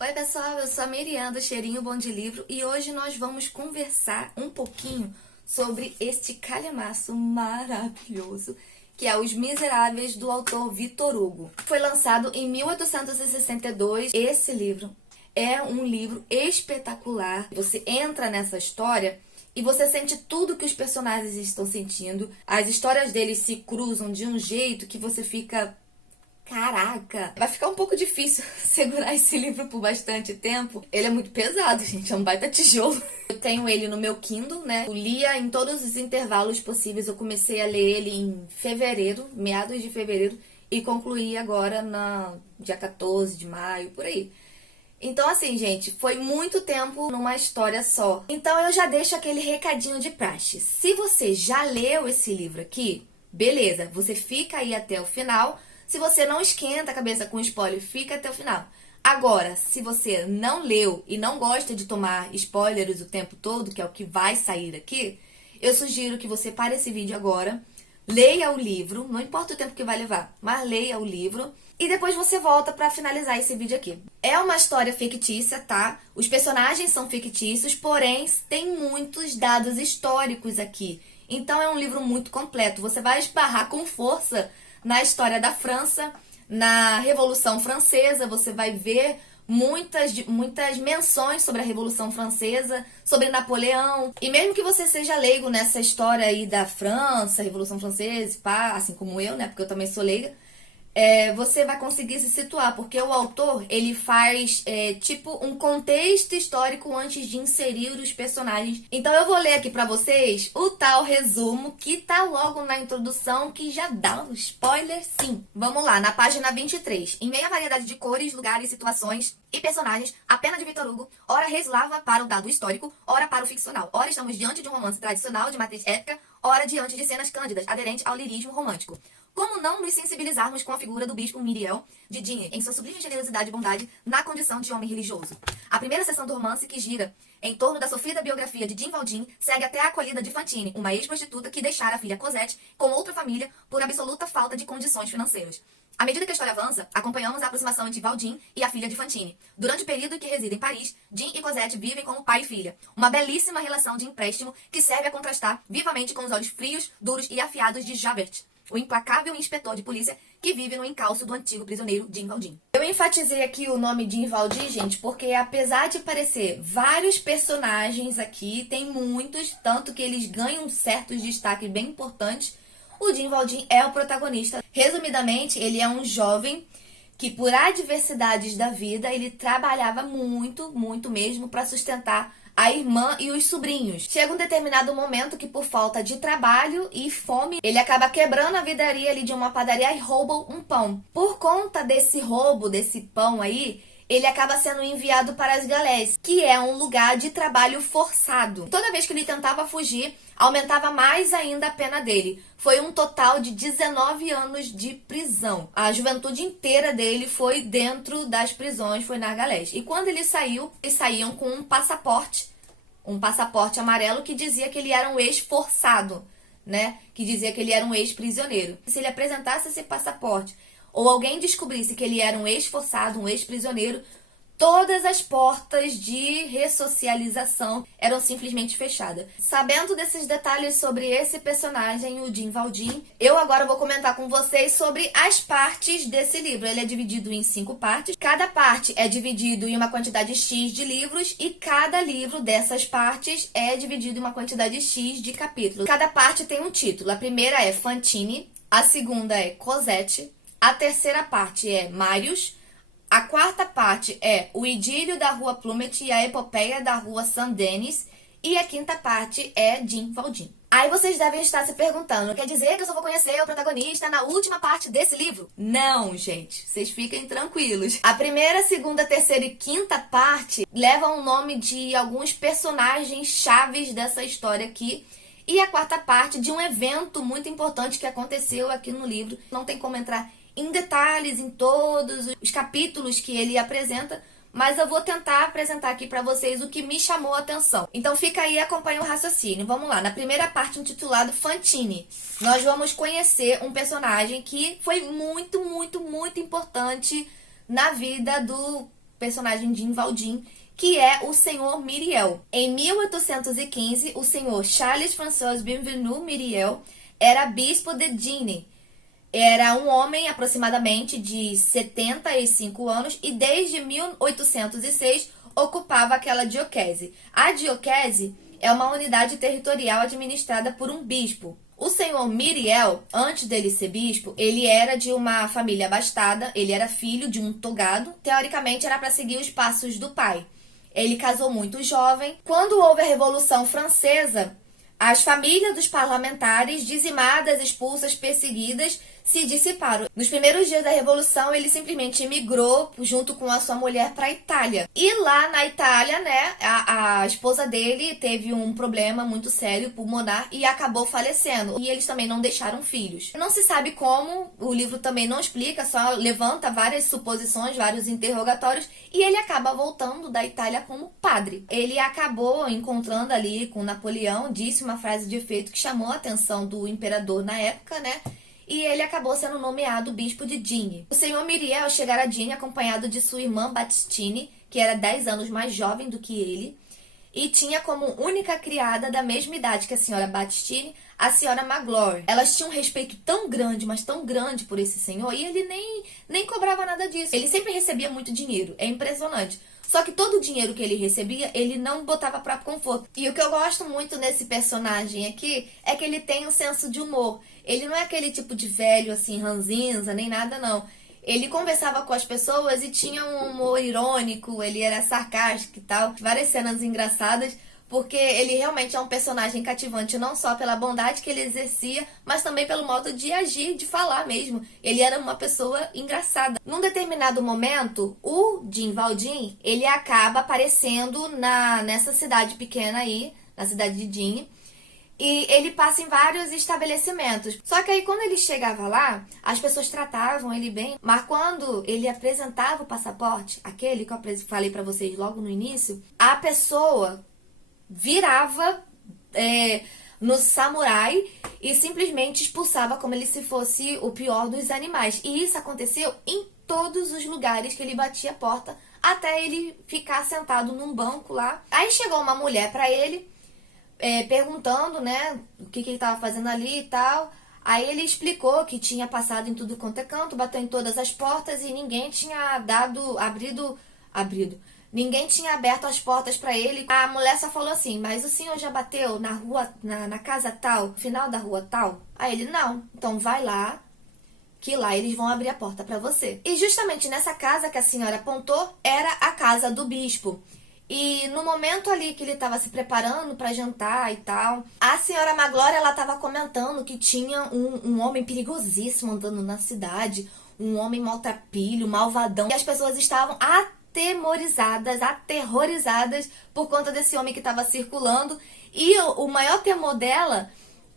Oi pessoal, eu sou a Miriam do Cheirinho Bom de Livro e hoje nós vamos conversar um pouquinho sobre este calhamaço maravilhoso que é Os Miseráveis, do autor Victor Hugo. Foi lançado em 1862. Esse livro é um livro espetacular. Você entra nessa história e você sente tudo que os personagens estão sentindo. As histórias deles se cruzam de um jeito que você fica... Caraca, vai ficar um pouco difícil segurar esse livro por bastante tempo. Ele é muito pesado, gente, é um baita tijolo. Eu tenho ele no meu Kindle, né? Eu lia em todos os intervalos possíveis. Eu comecei a ler ele em fevereiro, meados de fevereiro, e concluí agora no dia 14 de maio, por aí. Então, assim, gente, foi muito tempo numa história só. Então, eu já deixo aquele recadinho de praxe. Se você já leu esse livro aqui, beleza, você fica aí até o final. Se você não esquenta a cabeça com spoiler, fica até o final. Agora, se você não leu e não gosta de tomar spoilers o tempo todo, que é o que vai sair aqui, eu sugiro que você pare esse vídeo agora, leia o livro, não importa o tempo que vai levar, mas leia o livro e depois você volta para finalizar esse vídeo aqui. É uma história fictícia, tá? Os personagens são fictícios, porém tem muitos dados históricos aqui. Então é um livro muito completo. Você vai esbarrar com força na história da França, na Revolução Francesa. Você vai ver muitas menções sobre a Revolução Francesa, sobre Napoleão. E mesmo que você seja leigo nessa história aí da França, Revolução Francesa, pá, assim como eu, né, porque eu também sou leiga, você vai conseguir se situar, porque o autor, ele faz tipo um contexto histórico antes de inserir os personagens. Então eu vou ler aqui pra vocês o tal resumo que tá logo na introdução, que já dá um spoiler sim. Vamos lá, na página 23. Em meio à variedade de cores, lugares, situações e personagens, a pena de Victor Hugo ora resvalva para o dado histórico, ora para o ficcional. Ora estamos diante de um romance tradicional de matriz épica, ora diante de cenas cândidas, aderente ao lirismo romântico. Como não nos sensibilizarmos com a figura do bispo Myriel de Digne em sua sublime generosidade e bondade na condição de homem religioso? A primeira seção do romance, que gira em torno da sofrida biografia de Jean Valjean, segue até a acolhida de Fantine, uma ex-prostituta que deixara a filha Cosette com outra família por absoluta falta de condições financeiras. À medida que a história avança, acompanhamos a aproximação entre Valjean e a filha de Fantine. Durante o período em que reside em Paris, Jean e Cosette vivem como pai e filha. Uma belíssima relação de empréstimo que serve a contrastar vivamente com os olhos frios, duros e afiados de Javert, o implacável inspetor de polícia que vive no encalço do antigo prisioneiro Jean Valjean. Eu enfatizei aqui o nome Jean Valjean, gente, porque apesar de parecer vários personagens aqui, tem muitos, tanto que eles ganham certos destaques bem importantes, o Jean Valjean é o protagonista. Resumidamente, ele é um jovem que, por adversidades da vida, ele trabalhava muito, muito mesmo para sustentar a irmã e os sobrinhos. Chega um determinado momento que, por falta de trabalho e fome, ele acaba quebrando a vidraria ali de uma padaria e rouba um pão. Por conta desse roubo, desse pão aí, ele acaba sendo enviado para as galés, que é um lugar de trabalho forçado. Toda vez que ele tentava fugir, aumentava mais ainda a pena dele. Foi um total de 19 anos de prisão. A juventude inteira dele foi dentro das prisões, foi nas galés. E quando ele saiu, eles saíam com um passaporte amarelo que dizia que ele era um ex-forçado, né? Que dizia que ele era um ex-prisioneiro. Se ele apresentasse esse passaporte ou alguém descobrisse que ele era um ex-forçado, um ex-prisioneiro, todas as portas de ressocialização eram simplesmente fechadas. Sabendo desses detalhes sobre esse personagem, o Jean Valjean, eu agora vou comentar com vocês sobre as partes desse livro. Ele é dividido em 5 partes. Cada parte é dividido em uma quantidade X de livros e cada livro dessas partes é dividido em uma quantidade X de capítulos. Cada parte tem um título. A primeira é Fantine, a segunda é Cosette, a terceira parte é Marius, a quarta parte é O Idílio da Rua Plumet e a Epopeia da Rua Saint-Denis, e a quinta parte é Jean Valjean. Aí vocês devem estar se perguntando, quer dizer que eu só vou conhecer o protagonista na última parte desse livro? Não, gente, vocês fiquem tranquilos. A primeira, segunda, terceira e quinta parte levam o nome de alguns personagens chaves dessa história aqui, e a quarta parte de um evento muito importante que aconteceu aqui no livro. Não tem como entrar em detalhes em todos os capítulos que ele apresenta, mas eu vou tentar apresentar aqui para vocês o que me chamou a atenção. Então fica aí e acompanha o raciocínio. Vamos lá, na primeira parte intitulada Fantine, nós vamos conhecer um personagem que foi muito, muito, muito importante na vida do personagem de Valjean, que é o senhor Myriel. Em 1815, o senhor Charles François Bienvenu Myriel era bispo de Digne. Era um homem aproximadamente de 75 anos e desde 1806 ocupava aquela diocese. A diocese é uma unidade territorial administrada por um bispo. O senhor Myriel, antes dele ser bispo, ele era de uma família abastada, ele era filho de um togado. Teoricamente era para seguir os passos do pai. Ele casou muito jovem. Quando houve a Revolução Francesa, as famílias dos parlamentares, dizimadas, expulsas, perseguidas, se dissiparam. Nos primeiros dias da Revolução, ele simplesmente emigrou junto com a sua mulher para a Itália. E lá na Itália, né, a esposa dele teve um problema muito sério pulmonar e acabou falecendo. E eles também não deixaram filhos. Não se sabe como, o livro também não explica, só levanta várias suposições, vários interrogatórios, e ele acaba voltando da Itália como padre. Ele acabou encontrando ali com Napoleão, disse uma frase de efeito que chamou a atenção do imperador na época, né? E ele acabou sendo nomeado bispo de Digne. O senhor Myriel chegara a Digne acompanhado de sua irmã Baptistine, que era 10 anos mais jovem do que ele, e tinha como única criada da mesma idade que a senhora Baptistine, a senhora Magloire. Elas tinham um respeito tão grande, mas tão grande por esse senhor, e ele nem cobrava nada disso. Ele sempre recebia muito dinheiro, é impressionante. Só que todo o dinheiro que ele recebia, ele não botava para conforto. E o que eu gosto muito nesse personagem aqui é que ele tem um senso de humor. Ele não é aquele tipo de velho, assim, ranzinza, nem nada, não. Ele conversava com as pessoas e tinha um humor irônico, ele era sarcástico e tal. Várias cenas engraçadas, porque ele realmente é um personagem cativante, não só pela bondade que ele exercia, mas também pelo modo de agir, de falar mesmo. Ele era uma pessoa engraçada. Num determinado momento, o Valjean, ele acaba aparecendo nessa cidade pequena aí, na cidade de Digne, e ele passa em vários estabelecimentos. Só que aí quando ele chegava lá, as pessoas tratavam ele bem, mas quando ele apresentava o passaporte, aquele que eu falei pra vocês logo no início, a pessoa virava no samurai e simplesmente expulsava como ele se fosse o pior dos animais. E isso aconteceu em todos os lugares que ele batia a porta, até ele ficar sentado num banco lá. Aí chegou uma mulher pra ele, perguntando, né, o que ele estava fazendo ali e tal. Aí ele explicou que tinha passado em tudo quanto é canto, bateu em todas as portas e ninguém tinha abrido. Ninguém tinha aberto as portas pra ele. A mulher só falou assim: mas o senhor já bateu na rua, na casa tal, final da rua tal? Aí ele: não, então vai lá, que lá eles vão abrir a porta pra você. E justamente nessa casa que a senhora apontou, era a casa do bispo. E no momento ali que ele estava se preparando para jantar e tal, a senhora Magloire, ela estava comentando que tinha um homem perigosíssimo andando na cidade, um homem maltrapilho, malvadão, e as pessoas estavam aterrorizadas por conta desse homem que estava circulando. E o maior temor dela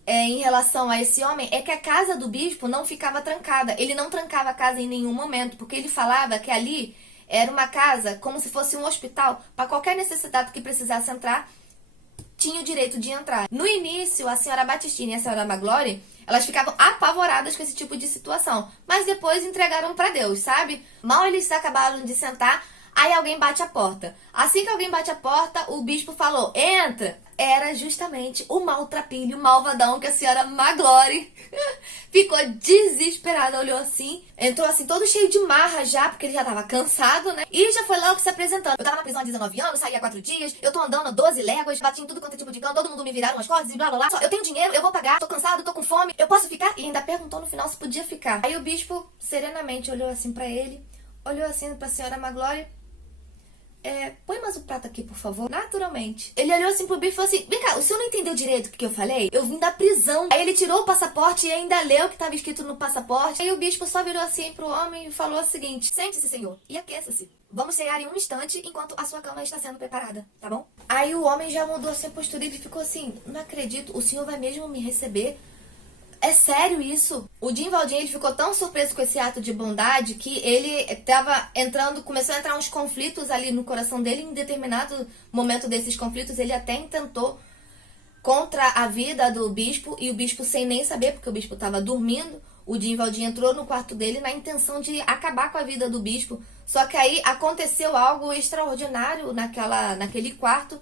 em relação a esse homem é que a casa do bispo não ficava trancada. Ele não trancava a casa em nenhum momento, porque ele falava que ali era uma casa como se fosse um hospital. Para qualquer necessitado que precisasse entrar, tinha o direito de entrar. No início, a senhora Baptistine e a senhora Magloire, elas ficavam apavoradas com esse tipo de situação, mas depois entregaram para Deus, sabe? Mal eles acabaram de sentar, aí alguém bate a porta. Assim que alguém bate a porta, o bispo falou: entra! Era justamente o maltrapilho, o malvadão, que a senhora Magloire ficou desesperada, olhou assim, entrou assim todo cheio de marra já, porque ele já tava cansado, né? E já foi logo se apresentando: eu tava na prisão há 19 anos, saí há 4 dias, eu tô andando 12 léguas, bati em tudo quanto é tipo de cão, todo mundo me viraram as costas e blá blá blá. Só, eu tenho dinheiro, eu vou pagar, tô cansado, tô com fome, eu posso ficar? E ainda perguntou no final se podia ficar. Aí o bispo serenamente olhou assim pra ele, olhou assim pra senhora Magloire: põe mais um prato aqui, por favor. Naturalmente. Ele olhou assim pro bicho e falou assim: vem cá, o senhor não entendeu direito o que eu falei? Eu vim da prisão. Aí ele tirou o passaporte e ainda leu o que estava escrito no passaporte. Aí o bispo só virou assim pro homem e falou o seguinte: sente-se, senhor, e aqueça-se. Vamos cear em um instante enquanto a sua cama está sendo preparada, tá bom? Aí o homem já mudou assim a postura e ele ficou assim: não acredito, o senhor vai mesmo me receber? É sério isso? O Valjean, ele ficou tão surpreso com esse ato de bondade que ele começou a entrar uns conflitos ali no coração dele. Em determinado momento desses conflitos, ele até intentou contra a vida do bispo, e o bispo, sem nem saber, porque o bispo estava dormindo, o Dinvaldim entrou no quarto dele na intenção de acabar com a vida do bispo. Só que aí aconteceu algo extraordinário naquele quarto.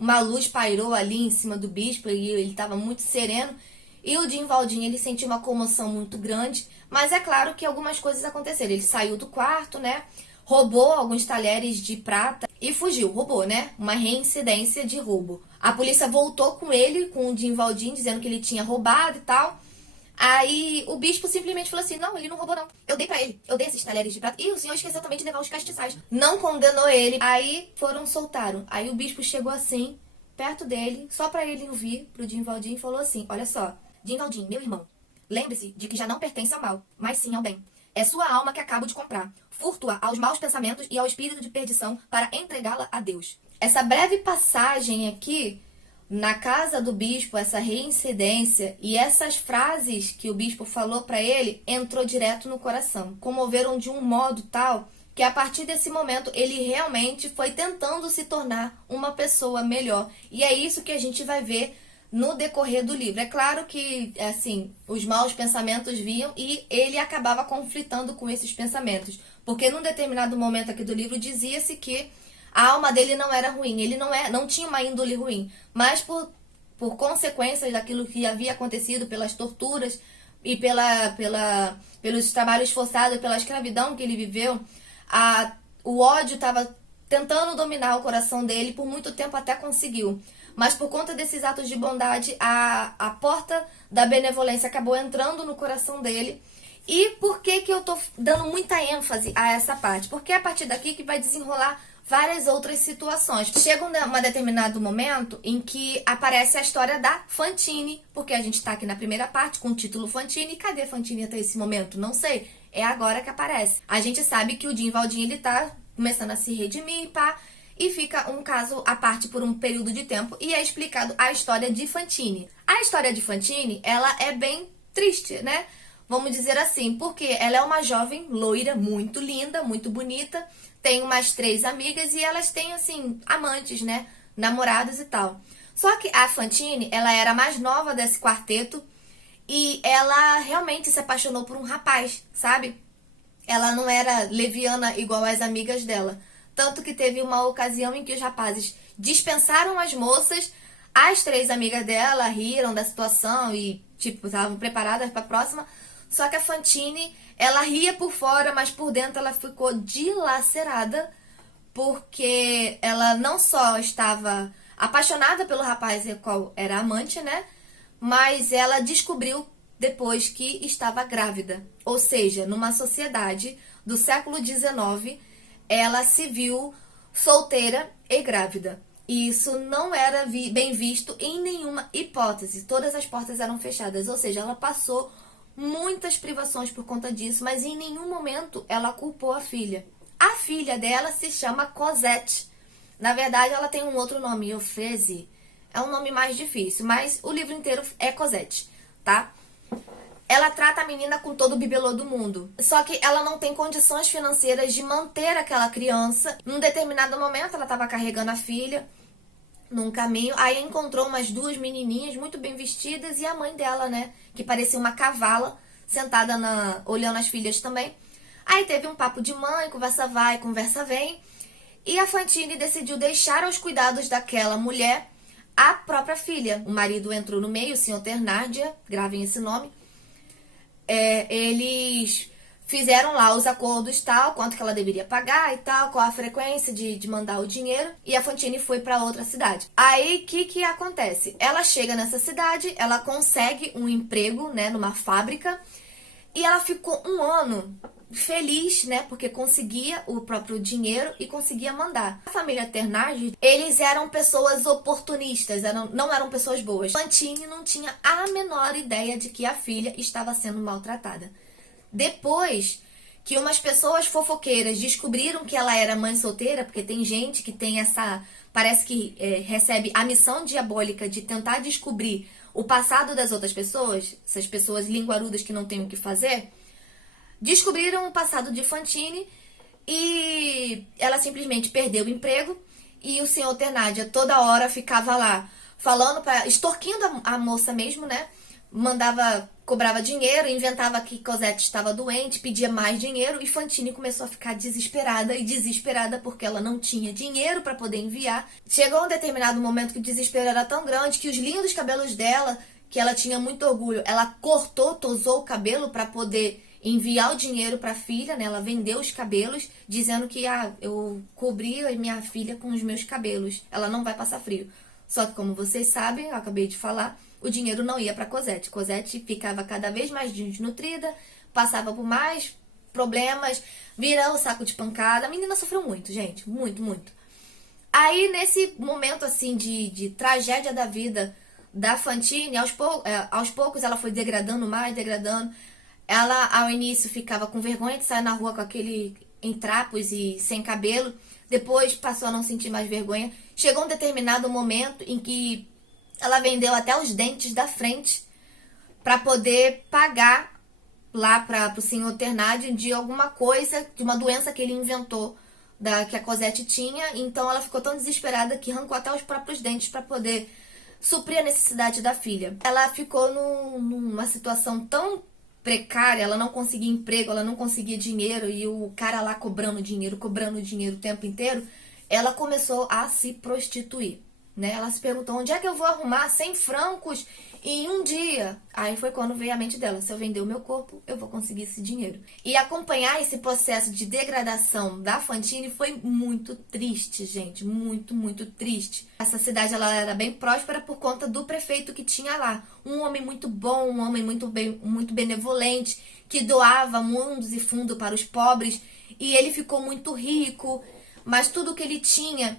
Uma luz pairou ali em cima do bispo e ele estava muito sereno. E o Dinvaldim, ele sentiu uma comoção muito grande. Mas é claro que algumas coisas aconteceram. Ele saiu do quarto, né? Roubou alguns talheres de prata e fugiu. Roubou, né? Uma reincidência de roubo. A polícia voltou com ele, com o Dinvaldim, dizendo que ele tinha roubado e tal. Aí o bispo simplesmente falou assim: não, ele não roubou não. Eu dei pra ele. Eu dei esses talheres de prata. E o senhor esqueceu também de levar os castiçais. Não condenou ele. Aí soltaram. Aí o bispo chegou assim, perto dele, só pra ele ouvir, pro Dinvaldim, e falou assim: olha só, Dinvaldim, meu irmão, lembre-se de que já não pertence ao mal, mas sim ao bem. É sua alma que acabo de comprar. Furto-a aos maus pensamentos e ao espírito de perdição para entregá-la a Deus. Essa breve passagem aqui na casa do bispo, essa reincidência e essas frases que o bispo falou para ele, entrou direto no coração. Comoveram de um modo tal que a partir desse momento ele realmente foi tentando se tornar uma pessoa melhor. E é isso que a gente vai ver no decorrer do livro. É claro que, assim, os maus pensamentos vinham e ele acabava conflitando com esses pensamentos. Porque num determinado momento aqui do livro dizia-se que a alma dele não era ruim, ele não tinha uma índole ruim, mas por consequências daquilo que havia acontecido, pelas torturas e pelos trabalhos forçados, pela escravidão que ele viveu, o ódio estava tentando dominar o coração dele, por muito tempo até conseguiu. Mas por conta desses atos de bondade, a porta da benevolência acabou entrando no coração dele. E por que eu tô dando muita ênfase a essa parte? Porque é a partir daqui que vai desenrolar várias outras situações. Chega um determinado momento em que aparece a história da Fantine, porque a gente tá aqui na primeira parte com o título Fantine. Cadê Fantine até esse momento? Não sei. É agora que aparece. A gente sabe que o Dinvaldim, ele tá começando a se redimir, pá, e fica um caso à parte por um período de tempo e é explicado a história de Fantine. A história de Fantine, ela é bem triste, né? Vamos dizer assim, porque ela é uma jovem loira, muito linda, muito bonita, tem umas 3 amigas e elas têm, assim, amantes, né? Namorados e tal. Só que a Fantine, ela era a mais nova desse quarteto e ela realmente se apaixonou por um rapaz, sabe? Ela não era leviana igual as amigas dela. Tanto que teve uma ocasião em que os rapazes dispensaram as moças, as 3 amigas dela riram da situação e, tipo, estavam preparadas para a próxima. Só que a Fantine, ela ria por fora, mas por dentro ela ficou dilacerada, porque ela não só estava apaixonada pelo rapaz, o qual era amante, né? Mas ela descobriu depois que estava grávida. Ou seja, numa sociedade do século XIX, ela se viu solteira e grávida. E isso não era bem visto em nenhuma hipótese. Todas as portas eram fechadas. Ou seja, ela passou muitas privações por conta disso, mas em nenhum momento ela culpou a filha. A filha dela se chama Cosette. Na verdade, ela tem um outro nome, Euphrase. É um nome mais difícil, mas o livro inteiro é Cosette, tá? Ela trata a menina com todo o bibelô do mundo. Só que ela não tem condições financeiras de manter aquela criança. Num determinado momento, ela estava carregando a filha num caminho. Aí encontrou umas 2 menininhas muito bem vestidas e a mãe dela, né? Que parecia uma cavala, sentada olhando as filhas também. Aí teve um papo de mãe, conversa vai, conversa vem. E a Fantine decidiu deixar aos cuidados daquela mulher a própria filha. O marido entrou no meio, o senhor Ternardia, gravem esse nome. Eles fizeram lá os acordos, tal, quanto que ela deveria pagar e tal, qual a frequência de mandar o dinheiro, e a Fantine foi para outra cidade. Aí, o que acontece? Ela chega nessa cidade, ela consegue um emprego, né, numa fábrica, e ela ficou um ano feliz, né, porque conseguia o próprio dinheiro e conseguia mandar. A família Ternardi, eles eram pessoas oportunistas, não eram pessoas boas. Fantine não tinha a menor ideia de que a filha estava sendo maltratada. Depois que umas pessoas fofoqueiras descobriram que ela era mãe solteira, porque tem gente que tem parece que recebe a missão diabólica de tentar descobrir o passado das outras pessoas, essas pessoas linguarudas que não têm o que fazer, descobriram o passado de Fantine e ela simplesmente perdeu o emprego e o senhor Ternardia toda hora ficava lá falando, extorquindo a moça mesmo, né? cobrava dinheiro, inventava que Cosette estava doente, pedia mais dinheiro, e Fantine começou a ficar desesperada porque ela não tinha dinheiro para poder enviar. Chegou um determinado momento que o desespero era tão grande que os lindos cabelos dela, que ela tinha muito orgulho, ela tosou o cabelo para poder enviar o dinheiro para a filha, né? Ela vendeu os cabelos, dizendo que eu cobri a minha filha com os meus cabelos, ela não vai passar frio. Só que, como vocês sabem, eu acabei de falar, o dinheiro não ia para Cosette. Cosette ficava cada vez mais desnutrida, passava por mais problemas, virou um saco de pancada. A menina sofreu muito, gente, muito, muito. Aí, nesse momento, assim, de tragédia da vida da Fantine, aos poucos ela foi degradando mais, degradando. Ela, ao início, ficava com vergonha de sair na rua com aquele em trapos e sem cabelo. Depois passou a não sentir mais vergonha. Chegou um determinado momento em que ela vendeu até os dentes da frente para poder pagar lá para o senhor Thénardier de alguma coisa, de uma doença que ele inventou, que a Cosette tinha. Então ela ficou tão desesperada que arrancou até os próprios dentes para poder suprir a necessidade da filha. Ela ficou numa situação tão precária, ela não conseguia emprego, ela não conseguia dinheiro, e o cara lá cobrando dinheiro o tempo inteiro. Ela começou a se prostituir, né? Ela se perguntou, onde é que eu vou arrumar 100 francos em um dia? Aí foi quando veio a mente dela, se eu vender o meu corpo, eu vou conseguir esse dinheiro. E acompanhar esse processo de degradação da Fantine foi muito triste, gente, muito, muito triste. Essa cidade, ela era bem próspera por conta do prefeito que tinha lá. Um homem muito bom, um homem muito benevolente, que doava mundos e fundos para os pobres, e ele ficou muito rico. Mas tudo que ele tinha,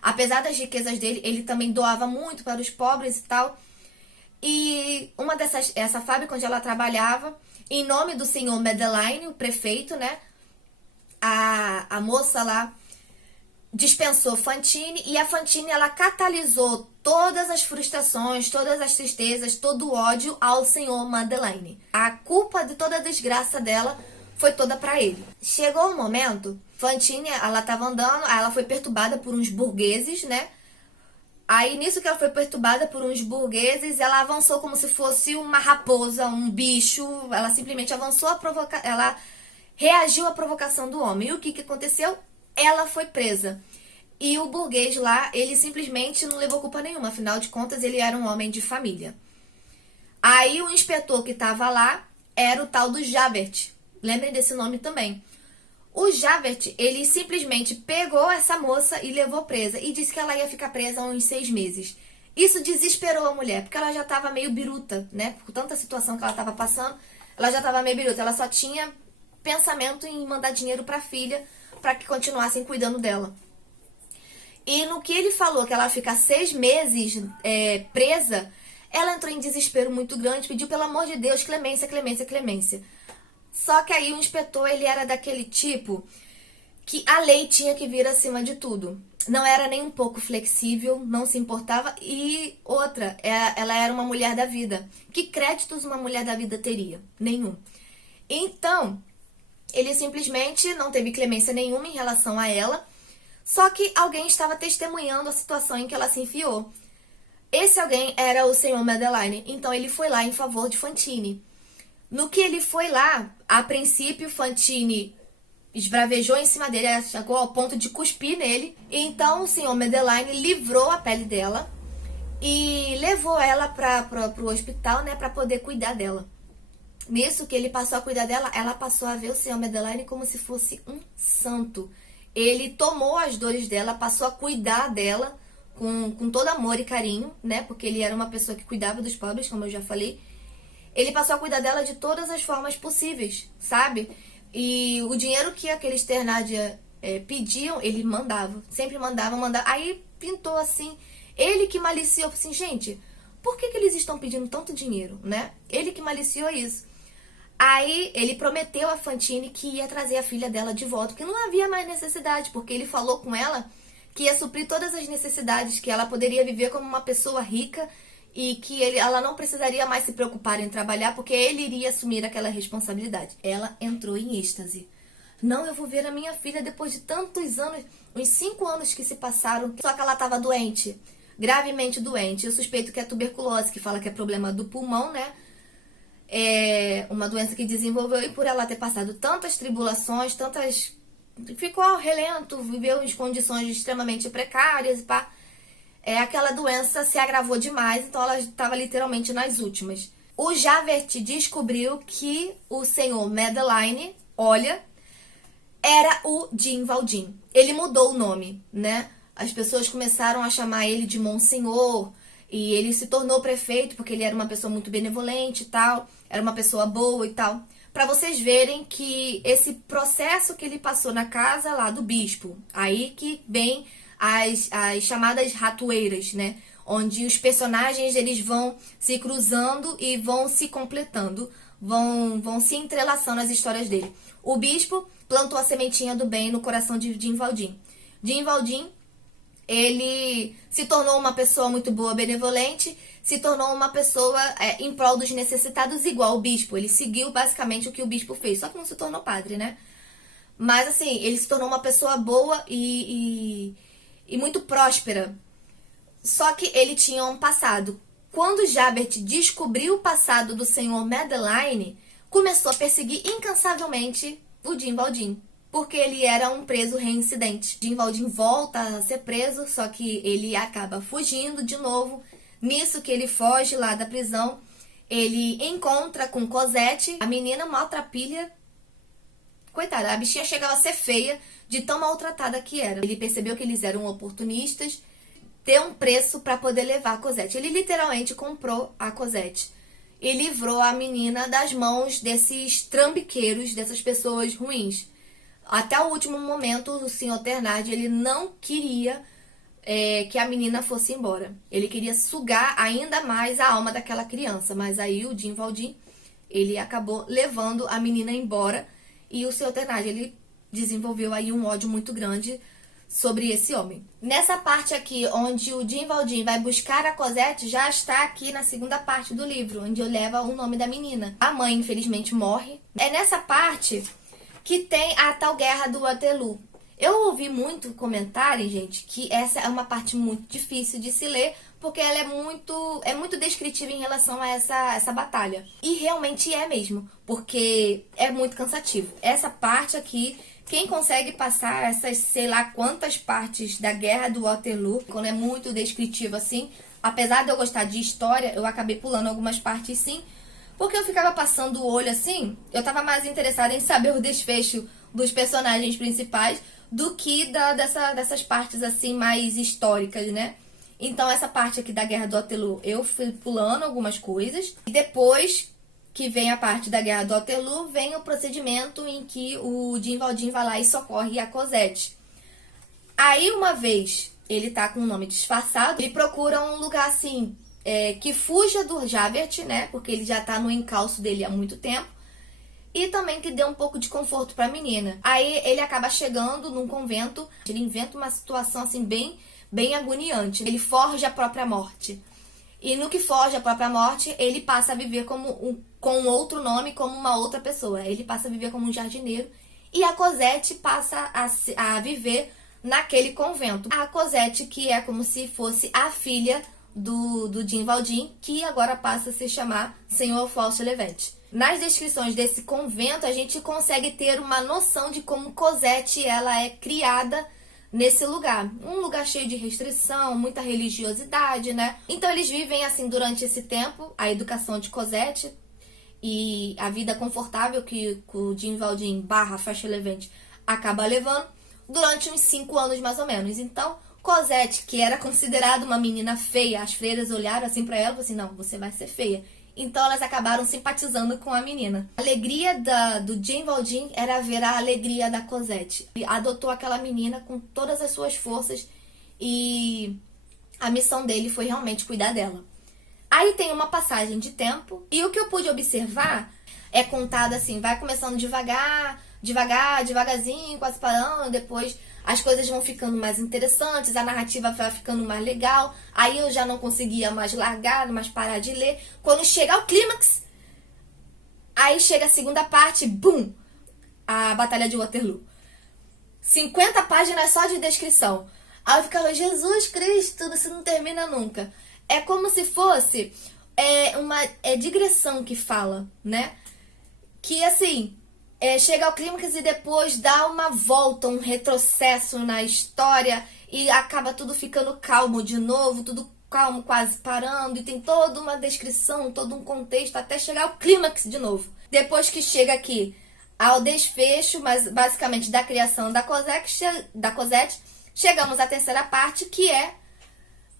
apesar das riquezas dele, ele também doava muito para os pobres e tal. E essa fábrica onde ela trabalhava, em nome do senhor Madeleine, o prefeito, né? A moça lá dispensou Fantine, e a Fantine, ela catalisou todas as frustrações, todas as tristezas, todo o ódio ao senhor Madeleine. A culpa de toda a desgraça dela foi toda pra ele. Chegou um momento, Fantine, ela tava andando, aí ela foi perturbada por uns burgueses, né? Aí, nisso que ela foi perturbada por uns burgueses, ela avançou como se fosse uma raposa, um bicho. Ela simplesmente avançou ela reagiu à provocação do homem. E o que aconteceu? Ela foi presa. E o burguês lá, ele simplesmente não levou culpa nenhuma. Afinal de contas, ele era um homem de família. Aí, o inspetor que estava lá era o tal do Javert. Lembrem desse nome também. O Javert, ele simplesmente pegou essa moça e levou presa. E disse que ela ia ficar presa uns 6 meses. Isso desesperou a mulher, porque ela já estava meio biruta, né? Por tanta situação que ela estava passando, ela já estava meio biruta. Ela só tinha pensamento em mandar dinheiro para a filha, para que continuassem cuidando dela. E no que ele falou que ela ia ficar 6 meses presa, ela entrou em desespero muito grande, pediu pelo amor de Deus, clemência, clemência, clemência. Só que aí o inspetor, ele era daquele tipo que a lei tinha que vir acima de tudo. Não era nem um pouco flexível, não se importava. E outra, ela era uma mulher da vida. Que créditos uma mulher da vida teria? Nenhum. Então, ele simplesmente não teve clemência nenhuma em relação a ela. Só que alguém estava testemunhando a situação em que ela se enfiou. Esse alguém era o senhor Madeleine. Então, ele foi lá em favor de Fantine. No que ele foi lá, a princípio, Fantine esbravejou em cima dele, chegou ao ponto de cuspir nele. Então, o senhor Madeleine livrou a pele dela e levou ela para o hospital, né, para poder cuidar dela. Nisso que ele passou a cuidar dela, ela passou a ver o senhor Madeleine como se fosse um santo. Ele tomou as dores dela, passou a cuidar dela com todo amor e carinho, né, porque ele era uma pessoa que cuidava dos pobres, como eu já falei. Ele passou a cuidar dela de todas as formas possíveis, sabe? E o dinheiro que aqueles Thénardier pediam, ele mandava. Sempre mandava. Aí pintou assim. Ele que maliciou, assim, gente, por que eles estão pedindo tanto dinheiro, né? Ele que maliciou isso. Aí ele prometeu a Fantine que ia trazer a filha dela de volta, porque não havia mais necessidade, porque ele falou com ela que ia suprir todas as necessidades, que ela poderia viver como uma pessoa rica, e que ela não precisaria mais se preocupar em trabalhar, porque ele iria assumir aquela responsabilidade. Ela entrou em êxtase. Não, eu vou ver a minha filha depois de tantos anos, uns 5 anos que se passaram, só que ela estava doente. gravemente doente. Eu suspeito que é tuberculose, que fala que é problema do pulmão, né? É uma doença que desenvolveu e por ela ter passado tantas tribulações, ficou ao relento, viveu em condições extremamente precárias, pá. Aquela doença se agravou demais, então ela estava literalmente nas últimas. O Javert descobriu que o senhor Madeline, olha, era o Jim Valjean. Ele mudou o nome, né? As pessoas começaram a chamar ele de Monsenhor, e ele se tornou prefeito porque ele era uma pessoa muito benevolente e tal, era uma pessoa boa e tal. Para vocês verem que esse processo que ele passou na casa lá do bispo, aí que vem as chamadas ratoeiras, né? Onde os personagens eles vão se cruzando e vão se completando, vão se entrelaçando as histórias dele. O bispo plantou a sementinha do bem no coração de Jim Valjean. Jim Valjean, ele se tornou uma pessoa muito boa, benevolente, se tornou uma pessoa em prol dos necessitados igual o bispo. Ele seguiu basicamente o que o bispo fez, só que não se tornou padre, né? Mas assim, ele se tornou uma pessoa boa e muito próspera. Só que ele tinha um passado. Quando Javert descobriu o passado do senhor Madeline, começou a perseguir incansavelmente o Jim Valjean, porque ele era um preso reincidente. Jim Valjean volta a ser preso, só que ele acaba fugindo de novo. Nisso que ele foge lá da prisão, ele encontra com Cosette, a menina maltrapilha. Coitada, a bichinha chegava a ser feia de tão maltratada que era. Ele percebeu que eles eram oportunistas, ter um preço para poder levar a Cosette. Ele literalmente comprou a Cosette e livrou a menina das mãos desses trambiqueiros, dessas pessoas ruins. Até o último momento, o senhor Thénardier, ele não queria que a menina fosse embora. Ele queria sugar ainda mais a alma daquela criança. Mas aí o Jim Valjean, ele acabou levando a menina embora. E o senhor Thénardier, ele desenvolveu aí um ódio muito grande sobre esse homem. Nessa parte aqui, onde o Jim Valjean vai buscar a Cosette, já está aqui na segunda parte do livro, onde leva o nome da menina. A mãe, infelizmente, morre. É nessa parte que tem a tal guerra do Waterloo. Eu ouvi muito comentário, gente, que essa é uma parte muito difícil de se ler, porque ela é muito descritiva em relação a essa batalha. E realmente é mesmo, porque é muito cansativo. Essa parte aqui, quem consegue passar essas sei lá quantas partes da guerra do Waterloo, quando é muito descritivo assim, apesar de eu gostar de história, eu acabei pulando algumas partes sim, porque eu ficava passando o olho assim, eu tava mais interessada em saber o desfecho dos personagens principais do que dessas partes assim mais históricas, né? Então essa parte aqui da guerra do Waterloo eu fui pulando algumas coisas. E depois que vem a parte da guerra do Waterloo, vem o procedimento em que o Jim Valjean vai lá e socorre a Cosette. Aí uma vez ele tá com o nome disfarçado, ele procura um lugar assim que fuja do Javert, né? Porque ele já tá no encalço dele há muito tempo. E também que dê um pouco de conforto para a menina. Aí ele acaba chegando num convento, ele inventa uma situação assim bem agoniante. Ele forja a própria morte. E no que forja a própria morte, ele passa a viver com outro nome, como uma outra pessoa. Ele passa a viver como um jardineiro. E a Cosette passa a viver naquele convento. A Cosette, que é como se fosse a filha do Jim Valjean, que agora passa a se chamar Senhor Fauchelevent. Nas descrições desse convento, a gente consegue ter uma noção de como Cosette ela é criada nesse lugar. Um lugar cheio de restrição, muita religiosidade, né? Então eles vivem assim durante esse tempo, a educação de Cosette e a vida confortável que o Jim Valjean / Fauchelevent acaba levando durante uns 5 anos mais ou menos. Então, Cosette, que era considerada uma menina feia, as freiras olharam assim pra ela e falaram assim, não, você vai ser feia. Então elas acabaram simpatizando com a menina. A alegria do Jim Valjean era ver a alegria da Cosette. Ele adotou aquela menina com todas as suas forças e a missão dele foi realmente cuidar dela. Aí tem uma passagem de tempo e o que eu pude observar é contado assim, vai começando devagarzinho, quase parando, depois as coisas vão ficando mais interessantes, a narrativa vai ficando mais legal, aí eu já não conseguia mais largar, mais parar de ler. Quando chega ao clímax, aí chega a segunda parte, bum, a Batalha de Waterloo. 50 páginas só de descrição. Aí eu ficava, Jesus Cristo, isso não termina nunca. É como se fosse uma digressão que fala, né? Que assim, chega ao clímax e depois dá uma volta, um retrocesso na história e acaba tudo ficando calmo de novo, tudo calmo, quase parando, e tem toda uma descrição, todo um contexto até chegar ao clímax de novo. Depois que chega aqui ao desfecho, mas basicamente da criação da Cosette, chegamos à terceira parte, que é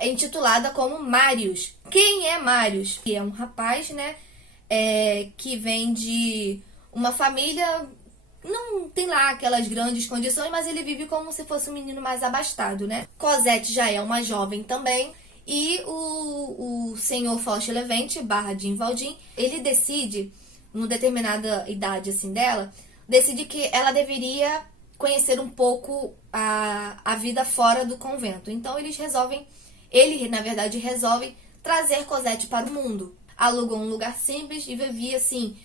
intitulada como Marius. Quem é Marius? Que é um rapaz, né, que vem de uma família, não tem lá aquelas grandes condições, mas ele vive como se fosse um menino mais abastado, né? Cosette já é uma jovem também, e o senhor Fauchelevent, barra Jean Valjean, ele decide, numa determinada idade assim dela, decide que ela deveria conhecer um pouco a vida fora do convento. Então ele na verdade resolve trazer Cosette para o mundo. Alugou um lugar simples e vivia assim,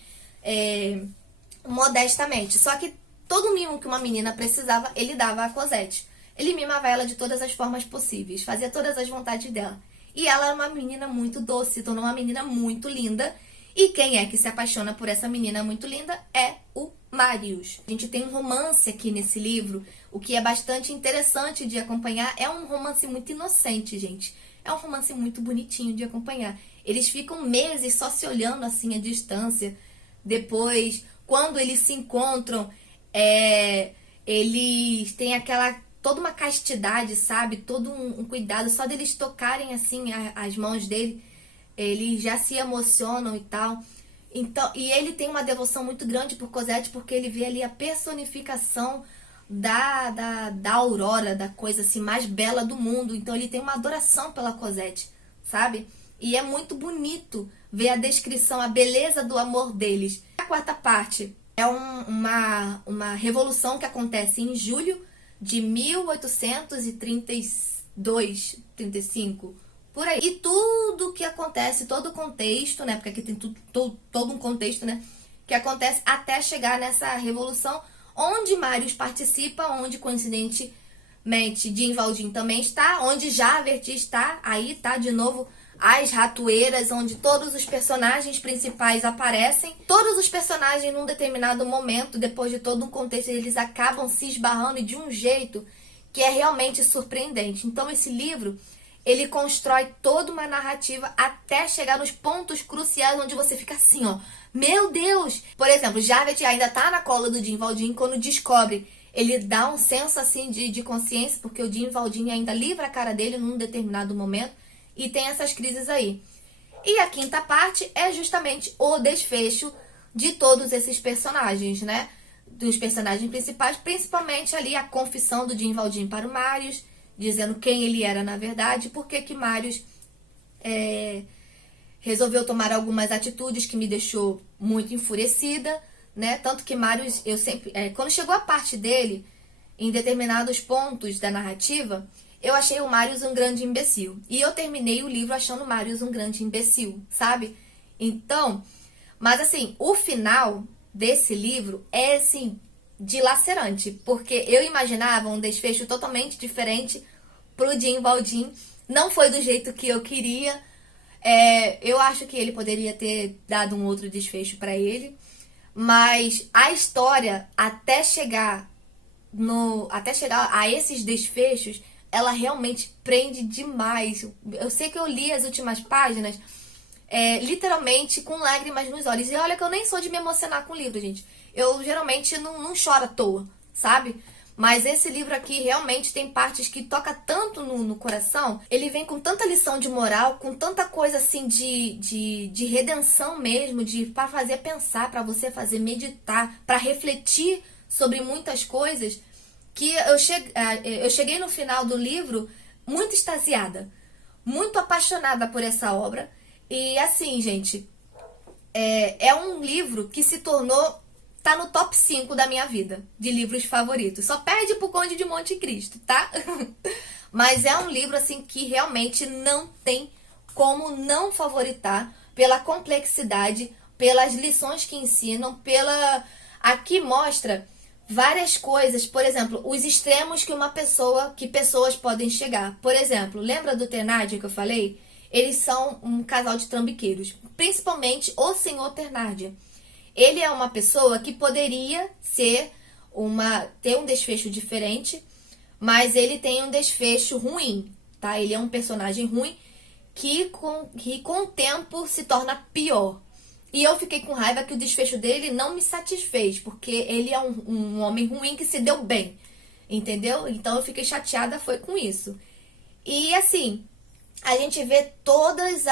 modestamente. Só que todo o mimo que uma menina precisava, ele dava a Cosette. Ele mimava ela de todas as formas possíveis, fazia todas as vontades dela. E ela era uma menina muito doce, se tornou uma menina muito linda. E quem é que se apaixona por essa menina muito linda é o Marius. A gente tem um romance aqui nesse livro, o que é bastante interessante de acompanhar. É um romance muito inocente, gente. É um romance muito bonitinho de acompanhar. Eles ficam meses só se olhando assim à distância. Depois, quando eles se encontram, eles têm toda uma castidade, sabe? Todo um cuidado. Só deles tocarem assim as mãos dele, eles já se emocionam e tal. Então, e ele tem uma devoção muito grande por Cosette, porque ele vê ali a personificação da aurora, da coisa assim mais bela do mundo. Então ele tem uma adoração pela Cosette, sabe? E é muito bonito ver a descrição, a beleza do amor deles. A quarta parte é uma revolução que acontece em julho de 1832, 35, por aí. E tudo que acontece, todo o contexto, né? Porque aqui tem todo um contexto, né? Que acontece até chegar nessa revolução, onde Marius participa, onde coincidentemente Jean Valjean também está, onde Javert está, aí tá de novo as ratoeiras, onde todos os personagens principais aparecem. Todos os personagens, num determinado momento, depois de todo um contexto, eles acabam se esbarrando de um jeito que é realmente surpreendente. Então esse livro, ele constrói toda uma narrativa até chegar nos pontos cruciais onde você fica assim, ó, meu Deus! Por exemplo, Javert ainda tá na cola do Jean Valjean quando descobre. Ele dá um senso assim de consciência, porque o Jean Valjean ainda livra a cara dele num determinado momento. E tem essas crises aí. E a quinta parte é justamente o desfecho de todos esses personagens, né? Dos personagens principais, principalmente ali a confissão do Jean Valjean para o Marius, dizendo quem ele era na verdade, porque que Marius resolveu tomar algumas atitudes que me deixou muito enfurecida, né? Tanto que Marius, eu sempre... quando chegou a parte dele, em determinados pontos da narrativa, eu achei o Marius um grande imbecil. E eu terminei o livro achando o Marius um grande imbecil, sabe? Então, mas assim, o final desse livro é, assim, dilacerante. Porque eu imaginava um desfecho totalmente diferente pro Jean Valjean. Não foi do jeito que eu queria. Eu acho que ele poderia ter dado um outro desfecho pra ele. Mas a história, até chegar a esses desfechos, ela realmente prende demais. Eu sei que eu li as últimas páginas literalmente com lágrimas nos olhos. E olha que eu nem sou de me emocionar com livro, gente. Eu geralmente não choro à toa, sabe? Mas esse livro aqui realmente tem partes que toca tanto no coração. Ele vem com tanta lição de moral, com tanta coisa assim de redenção mesmo, para fazer pensar, para você fazer meditar, para refletir sobre muitas coisas, que eu cheguei no final do livro muito extasiada, muito apaixonada por essa obra. E assim, gente, é um livro que se tornou, tá no top 5 da minha vida, de livros favoritos. Só perde pro Conde de Monte Cristo, tá? Mas é um livro, assim, que realmente não tem como não favoritar, pela complexidade, pelas lições que ensinam, aqui mostra várias coisas, por exemplo, os extremos que pessoas podem chegar. Por exemplo, lembra do Thénardier que eu falei? Eles são um casal de trambiqueiros, principalmente o senhor Thénardier. Ele é uma pessoa que poderia ter um desfecho diferente, mas ele tem um desfecho ruim, tá? Ele é um personagem ruim que com o tempo se torna pior. E eu fiquei com raiva que o desfecho dele não me satisfez, porque ele é um homem ruim que se deu bem, entendeu? Então eu fiquei chateada foi com isso. E assim, a gente vê todos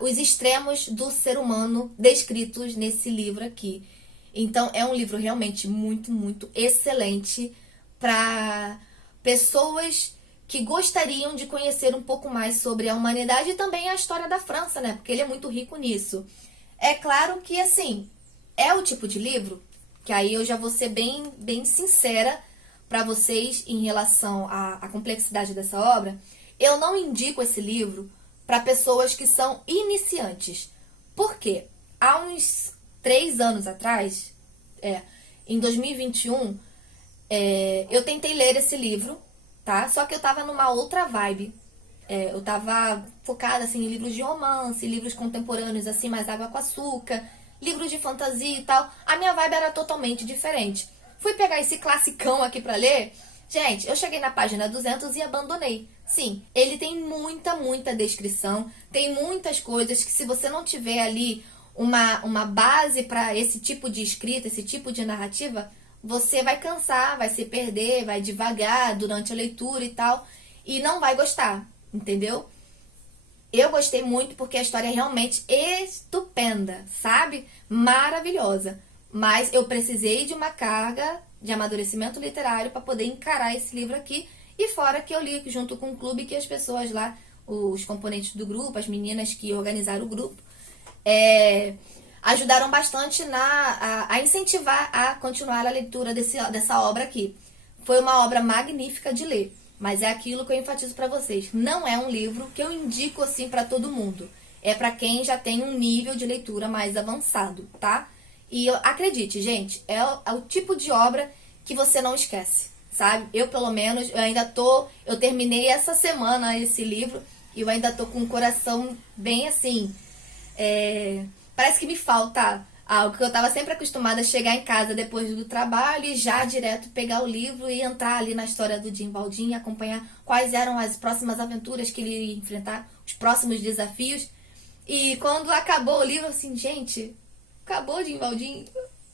os extremos do ser humano descritos nesse livro aqui. Então é um livro realmente muito, muito excelente para pessoas que gostariam de conhecer um pouco mais sobre a humanidade e também a história da França, né? Porque ele é muito rico nisso. É claro que, assim, é o tipo de livro que aí eu já vou ser bem sincera para vocês em relação à complexidade dessa obra. Eu não indico esse livro para pessoas que são iniciantes. Por quê? Há uns 3 anos atrás, em 2021, eu tentei ler esse livro, tá? Só que eu tava numa outra vibe. Eu tava focada assim, em livros de romance, livros contemporâneos, assim, mais água com açúcar, livros de fantasia e tal. A minha vibe era totalmente diferente. Fui pegar esse classicão aqui pra ler. Gente, eu cheguei na página 200 e abandonei. Sim, ele tem muita descrição, tem muitas coisas que se você não tiver ali uma base para esse tipo de escrita, esse tipo de narrativa, você vai cansar, vai se perder, vai devagar durante a leitura e tal, e não vai gostar. Entendeu? Eu gostei muito porque a história é realmente estupenda, sabe? Maravilhosa. Mas eu precisei de uma carga de amadurecimento literário para poder encarar esse livro aqui. E fora que eu li junto com o clube, que as pessoas lá, os componentes do grupo, as meninas que organizaram o grupo, ajudaram bastante a incentivar a continuar a leitura dessa obra aqui. Foi uma obra magnífica de ler. Mas é aquilo que eu enfatizo para vocês. Não é um livro que eu indico assim para todo mundo. É para quem já tem um nível de leitura mais avançado, tá? E acredite, gente, é o tipo de obra que você não esquece, sabe? Eu, pelo menos, eu terminei essa semana esse livro e eu ainda tô com o coração bem assim, parece que me falta algo, que eu tava sempre acostumada a chegar em casa depois do trabalho e já direto pegar o livro e entrar ali na história do Jim Baldin, acompanhar quais eram as próximas aventuras que ele ia enfrentar, os próximos desafios. E quando acabou o livro, assim, gente, acabou o Jim Baldin,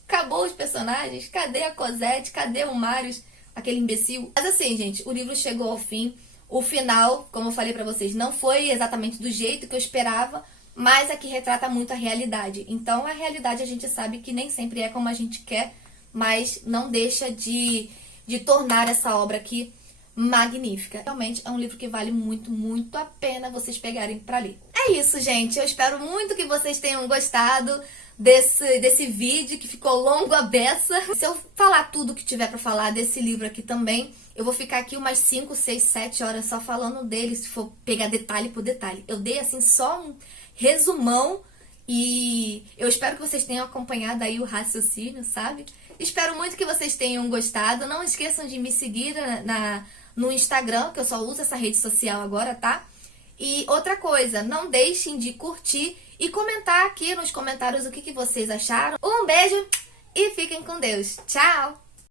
acabou os personagens, cadê a Cosette, cadê o Marius, aquele imbecil? Mas assim, gente, o livro chegou ao fim. O final, como eu falei pra vocês, não foi exatamente do jeito que eu esperava, mas aqui retrata muito a realidade. Então, a realidade a gente sabe que nem sempre é como a gente quer, mas não deixa de tornar essa obra aqui magnífica. Realmente é um livro que vale muito a pena vocês pegarem para ler. É isso, gente. Eu espero muito que vocês tenham gostado desse vídeo, que ficou longo a beça. Se eu falar tudo que tiver para falar desse livro aqui também, eu vou ficar aqui umas 5, 6, 7 horas só falando dele, se for pegar detalhe por detalhe. Eu dei, assim, só um resumão e eu espero que vocês tenham acompanhado aí o raciocínio, sabe? Espero muito que vocês tenham gostado. Não esqueçam de me seguir no Instagram, que eu só uso essa rede social agora, tá? E outra coisa, não deixem de curtir e comentar aqui nos comentários o que vocês acharam. Um beijo e fiquem com Deus. Tchau!